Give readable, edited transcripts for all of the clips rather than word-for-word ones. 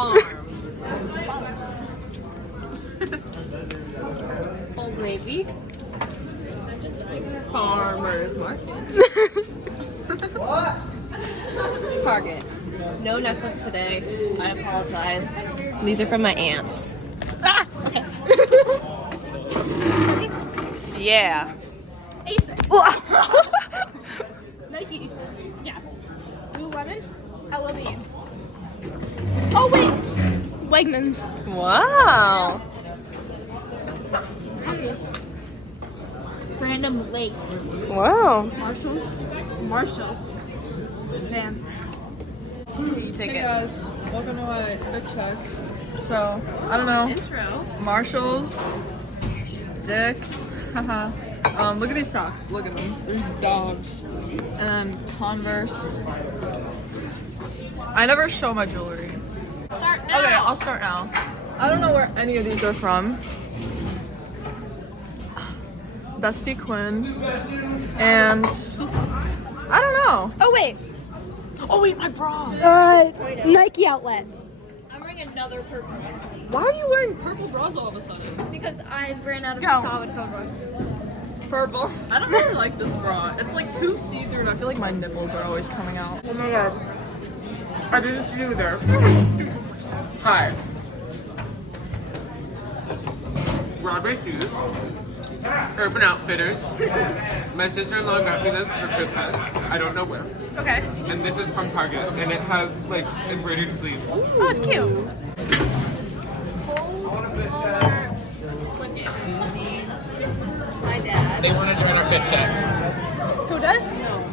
Farm. Old Navy. Farmers Market. Target. No necklace today. I apologize. These are from my aunt. Ah! Okay. Yeah. Asics. Nike. Yeah. Lululemon. LOB. Oh wait. Wegmans. Wow. Tuffles. Random Lake. Wow. Marshalls. Vans. Take it. Guys, welcome to my fit check. So, I don't know. Intro. Marshalls, Dick's, haha. Look at these socks. Look at them. There's dogs. And Converse. I never show my jewelry. Start now. Okay, I'll start now. I don't know where any of these are from. Bestie Quinn. And I don't know. Oh wait. Oh wait, my bra. Nike outlet. I'm wearing another purple Why are you wearing purple bras all of a sudden? because I ran out of Go. solid foam bras. Purple. I don't really like this bra. It's like too see-through and I feel like my nipples are always coming out. Oh my god. I didn't see you there. Hi. Broadway shoes, Urban Outfitters. My sister-in-law got me this for Christmas. I don't know where. Okay. And this is from Target, and it has like embroidered sleeves. Oh, it's cute. My dad. They want to join our fit check. Who does? No.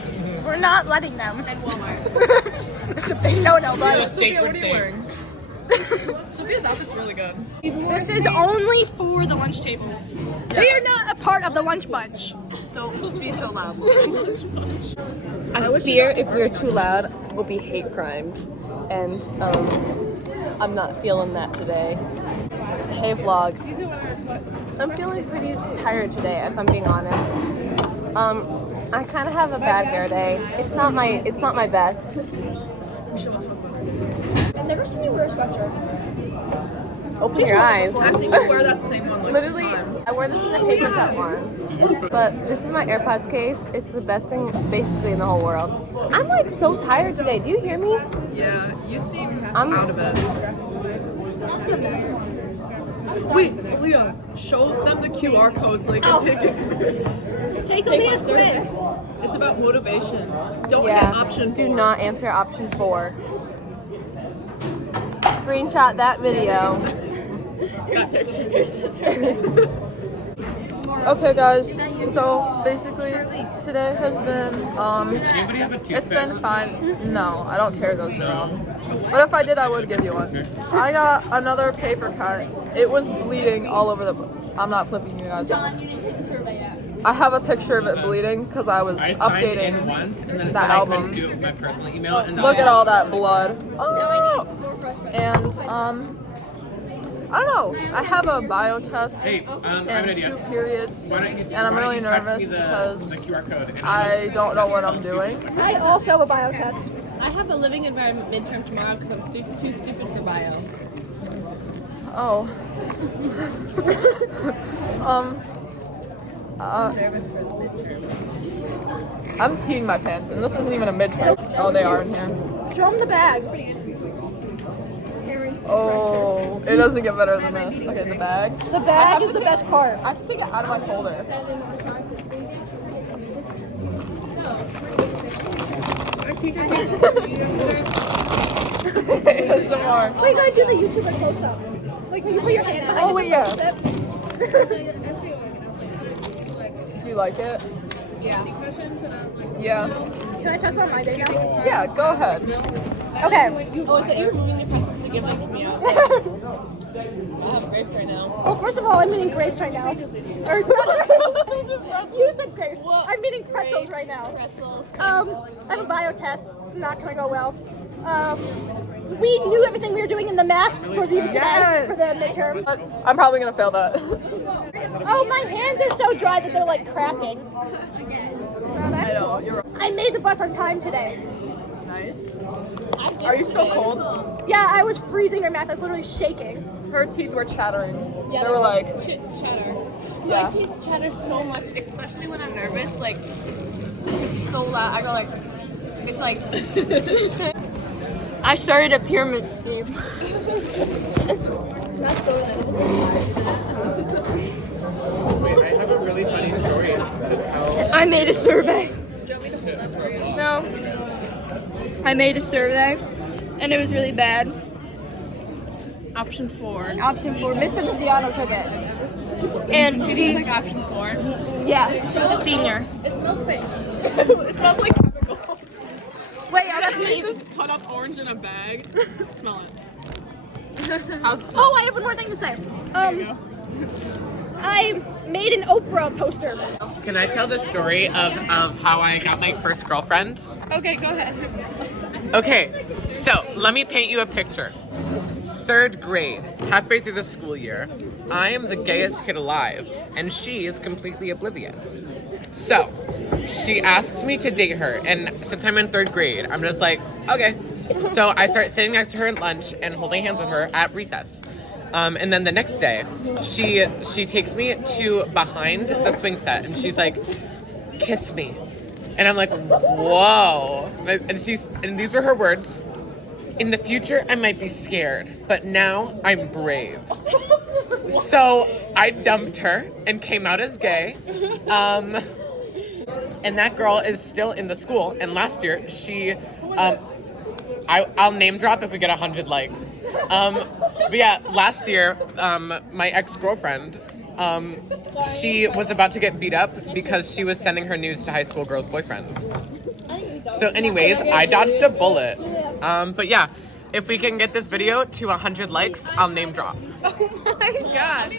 We're not letting them. And Walmart. It's a big no-no, It's bud. a Sophia, what are sacred you thing. wearing? Sophia's outfit's really good. This is only for the lunch table. They are not a part of the lunch bunch. Don't be so loud. I fear if we're too loud, we'll be hate crimed. And I'm not feeling that today. Hey vlog. I'm feeling pretty tired today, if I'm being honest. I kind of have a bad hair day. It's not my best. I've never seen you wear a sweatshirt. Open your eyes. I've seen you wear that same one like Literally, 2 times. I wore this in the paper cut one. But this is my AirPods case. It's the best thing basically in the whole world. I'm like so tired today. Do you hear me? Yeah, you seem I'm- out of it. That's the best. Wait, Leah, show them the QR code so they can take it. Take Aaliyah's quiz. It's about motivation. Don't Yeah. hit option 4. Do not answer option 4. Screenshot that video. Okay guys, so basically today has been Anybody have a toothpick? it's been fine. No, I don't carry those around. But if I did, I would give you one. I got another paper cut. It was bleeding all over the I'm not flipping you guys off. I have a picture of it bleeding because I was I signed in updating once, and then that said I couldn't album. do it with my personal email. And Look at all that blood. Oh! And I don't know. I have a bio test Hey, I have an in idea. 2 periods, Why don't you- and why I'm don't really you text me nervous the because QR code. I don't know what I'm doing. I also have a bio test. I have a living environment midterm tomorrow because I'm too stupid for bio. Oh. I'm peeing my pants, and this isn't even a midterm. Oh, they are in here. Show them the bag. Oh, it doesn't get better than this. Okay, the bag. The bag is the best part. I have to take it out of my folder. Some more. Oh, you gotta do the YouTuber close up. Like when you put your hand behind Oh, wait, yeah. sip. Do you like it? Yeah. Yeah. Can I talk about my day now? Yeah, go ahead. Okay. Oh, I thought you were moving your pencils to give them to me. I have grapes right now. Well, first of all, I'm eating grapes right now. Or you said grapes. I'm eating pretzels right now. Pretzels. I have a bio test. It's not gonna go well. We knew everything we were doing in the math review today Yes. for the midterm. But I'm probably gonna fail that. Oh, my hands are so dry that they're like cracking. So that's I know, cool. you're right. I made the bus on time today. Nice. Are you still cold? Yeah, I was freezing her math. I was literally shaking. Her teeth were chattering. Yeah, They were like, chatter. yeah. My teeth chatter so much, especially when I'm nervous. Like, it's so loud. I go like, it's like. I started a pyramid scheme. Wait, I have a really funny story of how. I made a survey. Do you want me to hold that for you? No. I made a survey, and it was really bad. Option 4. Option 4. Mr. Misiano took it. And he, Option 4. yes, he's a senior. It smells fake. It smells like chemicals. Wait, that's me. This is cut up orange in a bag. Smell it. How's it smell? Oh, I have one more thing to say. I made an Oprah poster. Can I tell the story of how I got my first girlfriend? Okay, go ahead. Okay, so let me paint you a picture. 3rd grade, halfway through the school year, I am the gayest kid alive, and she is completely oblivious. So, she asks me to date her, and since I'm in 3rd grade, I'm just like, okay. So I start sitting next to her at lunch and holding hands with her at recess. And then the next day, she takes me to behind the swing set, and she's like, kiss me. And I'm like, whoa. And these were her words. In the future, I might be scared, but now I'm brave. So I dumped her and came out as gay. And that girl is still in the school. And last year, she, I'll name drop if we get 100 likes. But yeah, last year, my ex-girlfriend, she was about to get beat up because she was sending her nudes to high school girls' boyfriends. So anyways, I dodged a bullet. But yeah, if we can get this video to 100 likes, I'll name drop. Oh my god.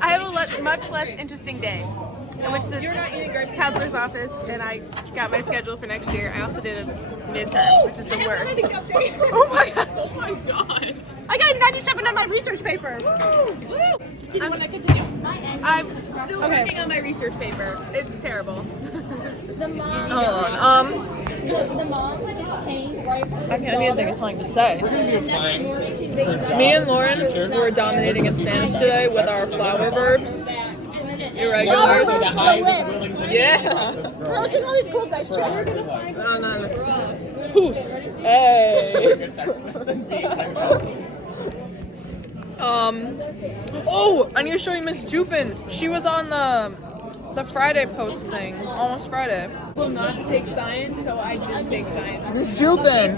I have a much less interesting day. I went to the counselor's office and I got my schedule for next year. I also did a midterm, which is the worst. Oh my gosh. Oh my god. I got a 97 on my research paper. Do you want to continue? I'm still working on my research paper. It's terrible. Hold on. The mom is paying right. I can't even think of something to say. Me and Lauren were dominating in Spanish today with our flower verbs. Irregulars. Yeah. I was doing all these cool dice tricks. Hoos. Hey. Oh, I need to show you Miss Jupin. She was on the Friday post things, almost Friday. Well, not to take science, so I did take science. Miss Jupin.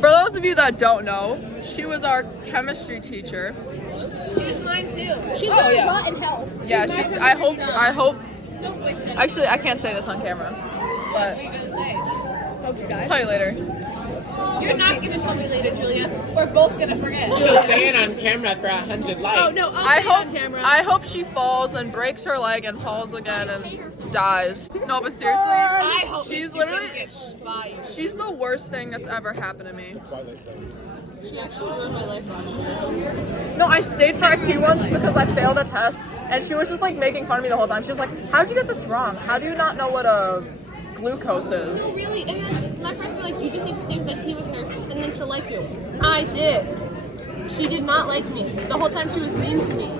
For those of you that don't know, she was our chemistry teacher. She was mine too. She's Oh, gonna yeah. rot in hell. Yeah, she's. I hope. Actually, I can't say this on camera, but What are you gonna say? I'll tell you later. You're not gonna tell me later, Julia. We're both gonna forget. She'll say it on camera for 100 likes. Oh, no, I hope she falls and breaks her leg and falls again and dies. No, but seriously, I hope she's she literally. doesn't get fired. She's the worst thing that's ever happened to me. She actually ruined my life. No, I stayed for a T once because I failed a test, and she was just like making fun of me the whole time. She was like, "How'd you get this wrong? How do you not know what a glucose is?" Really? And then my friends were like, you just need to stay with that tea with her, and then she'll like you. I did. She did not like me. The whole time she was mean to me.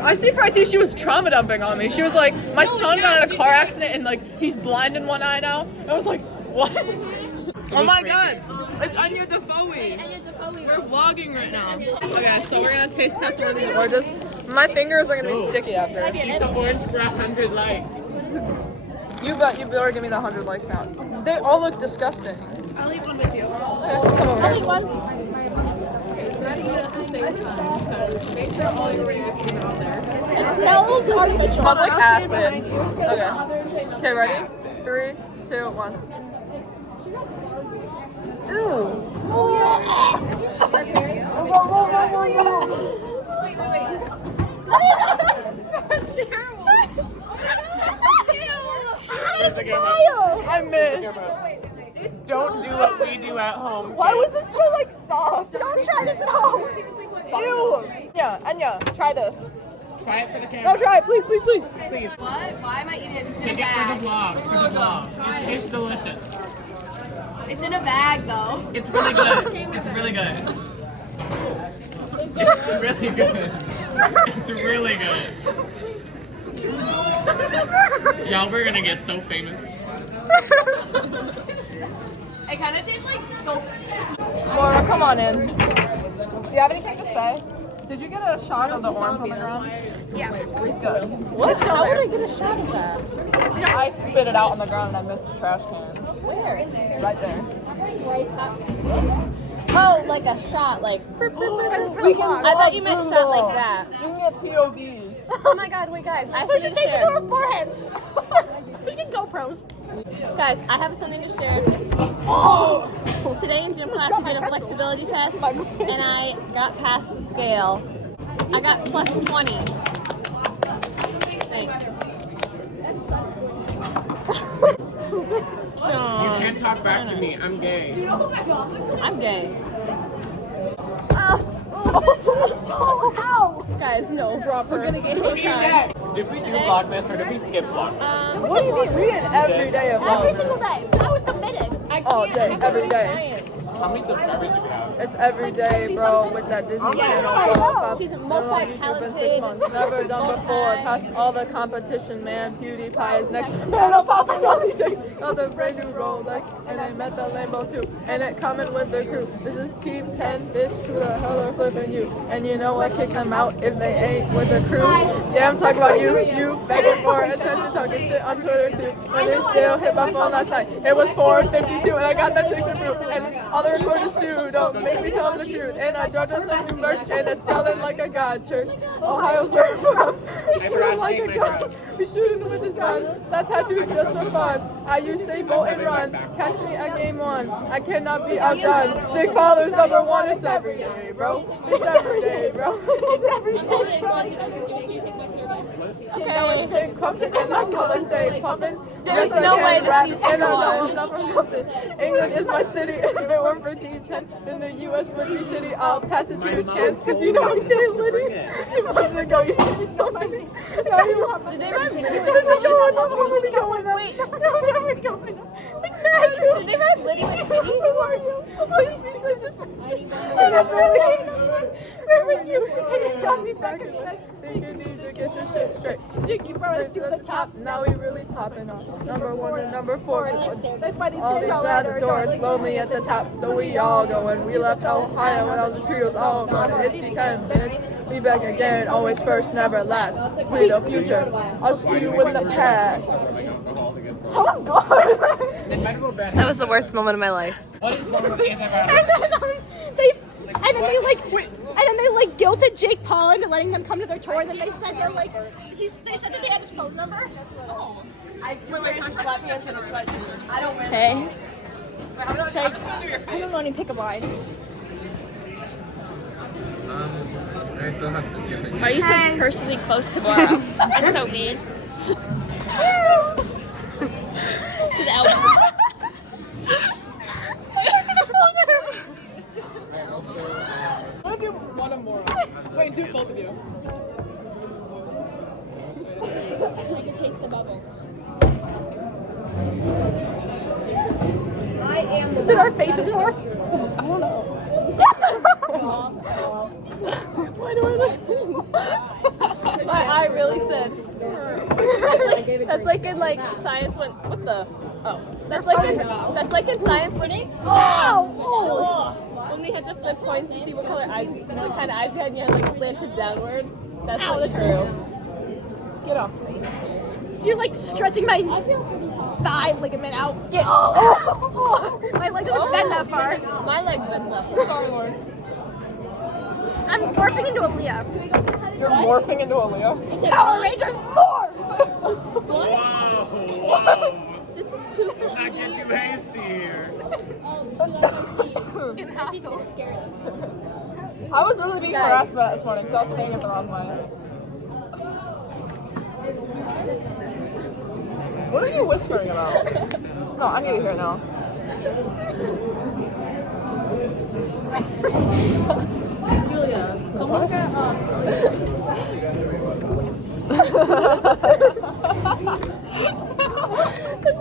I stayed for IT. She was trauma dumping on me. She was like, "My son got in a car accident, and like he's blind in one eye now." I was like, "What?" Oh my god! It's Anya Defoe. We're vlogging right now. Okay, so we're gonna taste test one of these oranges. My fingers are gonna be sticky after. Eat the orange for 100 likes. You better give me the 100 likes now. They all look disgusting. I'll eat one with you. Come over here. It smells It smells like acid. Okay. Okay, ready? 3, 2, 1. Ew. I missed. Don't do what we do at home. Why was this so like soft? Don't try this at home. Ew. Yeah, Anya, try this. Try it for the camera. No, try it, please, please, please. Please. What? Why am I eating it? It's in a Take it for bag. the vlog. For the vlog. It tastes delicious. It's in a bag though. It's really good. It's really good. It's really good. It's really good. Y'all, we're gonna get so famous. It kind of tastes like soap. Laura, come on in. Do you have anything to say? Did you get a shot of the orange on the ground? Yeah. Good. What? How would I get a shot of that? I spit it out on the ground and I missed the trash can. Where? Right there. Oh, like a shot, like. I thought you meant shot like that. You can get POVs. Oh my god, wait guys, I have We something should to take it share. to our foreheads. We should get GoPros. Guys, I have something to share. Today in gym class we did a flexibility test and I got past the scale. I got plus 20. Thanks. You can't talk back to me. I'm gay. I'm gay. Ow! Guys, no. Drop her. We're gonna get hit crime. Did we do Vlogmas or did we skip Vlogmas? What do you mean? We did every day of Every vlogs. single day. I was committed. All day, every day. Science. How many subscribers do we have? It's every day, bro, with that Disney Channel I know. stuff. She's Been on YouTube in 6 multi-talented, months. Never done before. Past all the competition, man. PewDiePie is next. Man, I'm popping all these chicks. Got the brand new Rolex. And I met the Lambo too. And it coming with the crew. This is Team 10, bitch. Who the hell are flipping you? And you know what? Kick them out if they ain't with the crew. Yeah, I'm talking about you. You begging for attention, talking shit on Twitter too. And they still hit my phone last night. It was 4:52 and I got that chicks approved. And all the recorders too. Don't make me tell them the truth. And I dropped up some new merch and it's selling like a god. Church, Ohio's where I'm from. We shooting like a god. We shooting with this gun. That tattoo is just for fun. I use say bolt and run. Catch me at game 1. I cannot be outdone. Jake Fowler's #1. It's every day, bro. It's every day, bro. It's every day, bro. Okay, take Compton and I call it stay pumping. Yes, I no way can this rap needs and I to go know on. I'm not from Compton. England is my city. If it weren't for Team 10, then the US would be shitty. I'll pass it to you, Chance, because you know we stay litty. 2 months ago, you didn't know me. Now you want me. Did they rhyme Liddy with Where's it Kitty? going? I'm really going up. Wait. I'm never going up. Like, Matthew. Did they rhyme Liddy with Kitty? Who are you? These things are just. And I'm really. Where were you? And you got me back in the next. Think you need to get your shit straight. You brought us to the top. Now we really popping off. #1 and #4. That's why these All kids these all at the door, it's lonely at the top, so we all going. We left Ohio without the trios all going. It's T10 minutes. We back again, always first, never last. We the future. I'll see you in the past. That was good. That was the worst moment of my life. What is wrong with antibiotics? And then they like guilted Jake Paul into letting them come to their tour. And then they said that like they said that they had his phone number. I have 2 layers of sweatpants and a sweat t-shirt. I don't wear Okay. I don't know any pickup lines. I still have to give it. Are you so personally close to Laura? That's so mean. To the elbow. I'm gonna do one or more. Wait, do both of you. I can taste the bubbles. Did our faces morph? I don't know. Why do I look? My eye really said. That's like in like science when what the that's like in science when when we had to flip coins to see what color eyes what kind of eyes you had and you had like slanted downwards. That's not true. Get off. You're like stretching my thigh ligament out. My legs don't bend that far. My legs bend up. Sorry, Lord. I'm morphing into a Leah. You're morphing into a Leo. Power Rangers morph! Wow. This is too I get too hasty here. In hostile. I was literally being harassed by that this morning because I was saying it the wrong way. What are you whispering about? No, I need to hear it now. Julia, come look at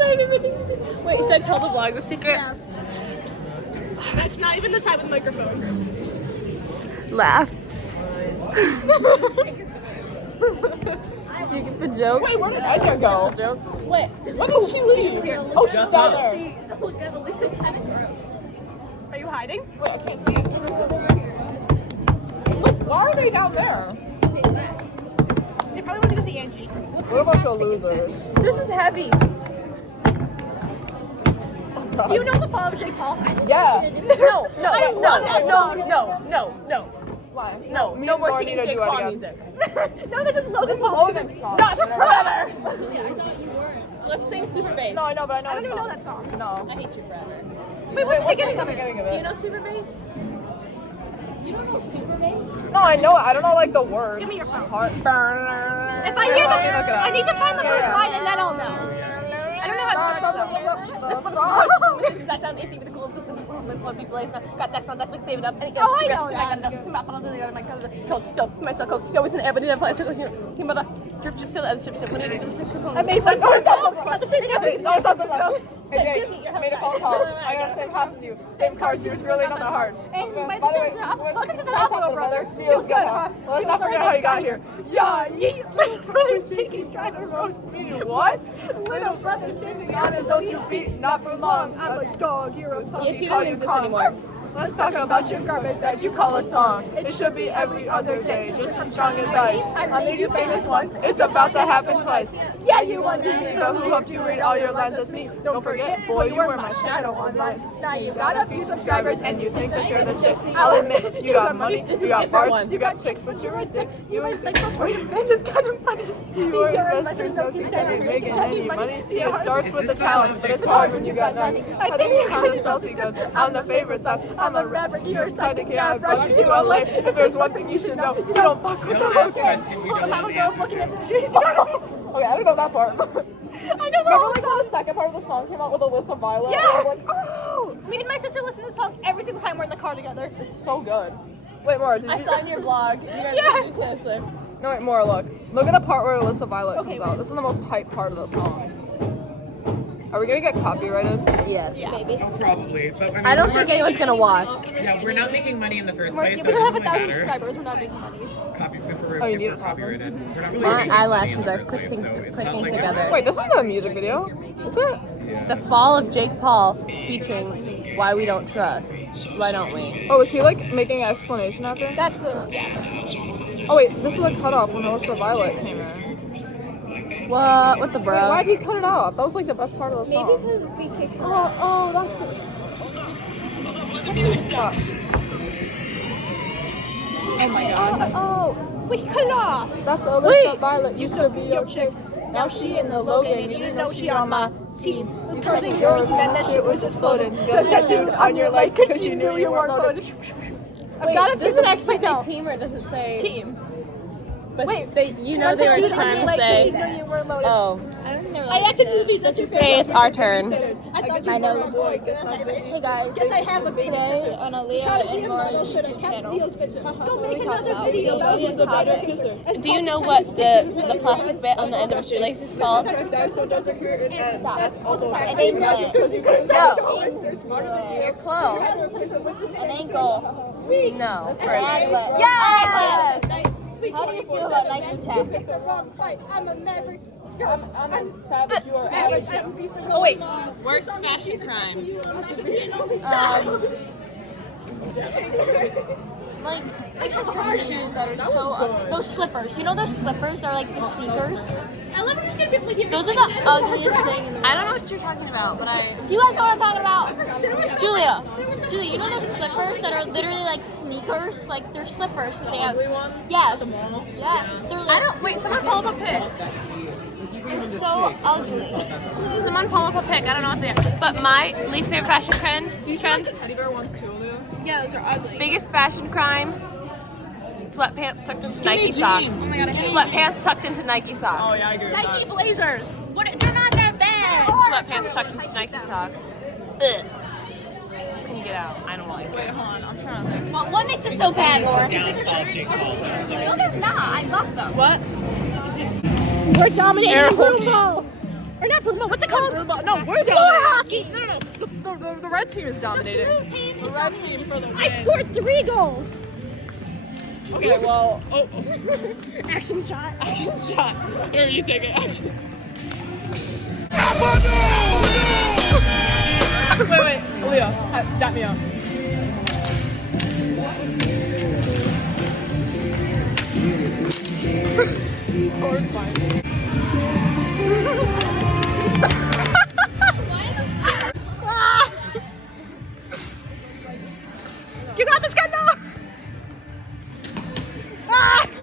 Wait, should I tell the vlog the secret? That's not even the side with the microphone. Laugh. Do you get the joke? Wait, where did Anya go? Joke? Wait, when did she leave? Oh, she's down there. Are you hiding? Wait, I can't see it. Look, why are they down there? They probably went to go see Angie. We're a bunch of losers. This is heavy. Do you know the fall of Jake Paul? Yeah. No. Why? No more singing Jake Paul music. No, this is Logan This is Paul. Logan's song. Not forever. Let's sing Super Bass. No, I know, but I know I don't the even song. know that song. No. I hate you forever. Wait, what's the beginning of the it? beginning of Do you it? know Super Bass? You don't know Super Bass? No, I know it. I don't know like the words. Give me your phone. Heartburn. If I hear Let me look it up. I need to find the Yeah, first yeah. line and then I'll know. I don't know how it starts though. This is that sound easy with the cool system. With what people like got sex on Netflix, save it up. And Oh, I know that. Yo, it's an ebony and flash. He mother drip drip still as drip drip. I made one for myself at the same time. No, stop. Hey, Jake, made a phone call. I got the same house as you. Same car as you. It's really not that hard. And Okay, my by the way, welcome to the what's Alpha up, brother. Feels good, huh? Well, let's not forget how you got here. Yeah, yeet, little brother shaky trying to roast me. What? Little brother standing on his own 2 feet. Not for long. I'm a dog, you're a puppy. Yeah, she doesn't exist anymore. Let's talk about your garbage that you call a song. It should be every other day. Just some strong advice. I made you famous once. It's about to happen twice. Yeah, you understand, but who hoped you read all your lines as me? Don't forget, boy, you were my shadow online. Now you got a few subscribers and you think that you're the shit. I'll admit, you got money, you got bars, you got chicks, but you're a dick. You ain't like it's kind of funny. Your investors know too tight, making any money. See, it starts with the talent, but it's hard when you got none. I think you're kind of salty because I'm the favorite son. I'm a rapper, you're a sidekick, yeah, I brought you to LA. If there's one thing you should know, you don't fuck with the whole gang. The mama girl's looking at the trees. Okay, I don't know that part. I know the whole song. When the second part of the song came out with Alyssa Violet? Yeah. I was like, oh, Me and my sister listen to the song every single time we're in the car together. it's so good. Wait, Maura, did you? I saw in your vlog. You guys Yeah. need to listen. No, wait, Maura, look. Look at the part where Alyssa Violet comes out. This is the most hype part of the song. Are we gonna get copyrighted? Yes. Probably, but I don't think anyone's gonna watch. Yeah, we're not making money in the first We place. don't have 1,000 subscribers, we're not making money. Oh, you need 1,000? Copyrighted. We're not really My making money in eyelashes the are first place, clicking so it's not clicking like together. Wait, this isn't a music video, is it? The Fall of Jake Paul featuring Why We Don't Trust. Why don't we? Oh, is he like making an explanation after? That's the Oh wait, this is a cutoff when Alyssa Violet came in. What? What the Wait, bro? why'd he cut it off? That was like the best part of the song. Maybe because we kicked her. Oh, that's it. Oh my god. Oh, so he cut it off. That's Alyssa Violet used to be your chick. Now she in the Logan, you didn't know she on my team. This You car's think ain't yours, yours, man, that shit was just floating. Got tattooed on your leg cause you knew you weren't loaded. I've got a few Does it actually subscribers say team or does it say Team. But Wait, they, you know Got they were tattooed on trying your to leg 'cause you say. knew you weren't loaded. Oh. I don't know. I acted movies at your Hey, it's our turn. I thought you I know. were a boy. Hey guys, Guess I have a baby today sister. on Aaliyah Try to be and a model, Maury's should have YouTube kept channel. Leo's visit. Don't make we talk another about video Leo's about who's a better topic. kisser. Do you know what the plastic bit on the end of a shoelace is called? Dive so doesn't hurt it ends. That's also Sorry, how I you didn't know know. because you couldn't say No. Darwin's are smarter than you. You're close. An ankle. No. Yes! We How do you feel about Nike Tech? You picked the wrong fight. I'm Maverick. I'm savage, you are average. average. I'm a beast of Oh wait. Worst fashion crime. Like certain shoes that are so ugly. Those slippers. You know those slippers? They're like the sneakers. I love when you get people like Those are the ugliest thing in the world. I don't know what you're talking about, but I. Do you guys know what I'm talking about? Julia, you know those slippers that are literally like sneakers? Like they're slippers, but they have ugly ones. Yes, yes. They're like, I don't. Wait. Someone pull up a pic. they're so ugly. Someone pull up a pic. I don't know what they are. But my least favorite fashion trend. Teddy bear ones too, Leah? Yeah, those are ugly. Biggest fashion crime. Sweatpants tucked into Nike socks. Oh my God, I hate Sweatpants tucked into Nike socks. Oh yeah, I agree with Nike Blazers. What? They're not that bad. Sweatpants tucked into Nike socks. Ugh. Couldn't get out. I don't like it. Wait, hold on, I'm trying to think. What makes it so bad, Lauren? No, they're not. I love them. What? We're dominating Roomba. Or not Bruma, what's it called? No, we're Floor hockey. No. The red team is dominating. The red team for the win. I scored 3 goals. Okay, well, Action shot. action shot. Here, you take it. Action. Wait, Leo, dap me up. Scored 5.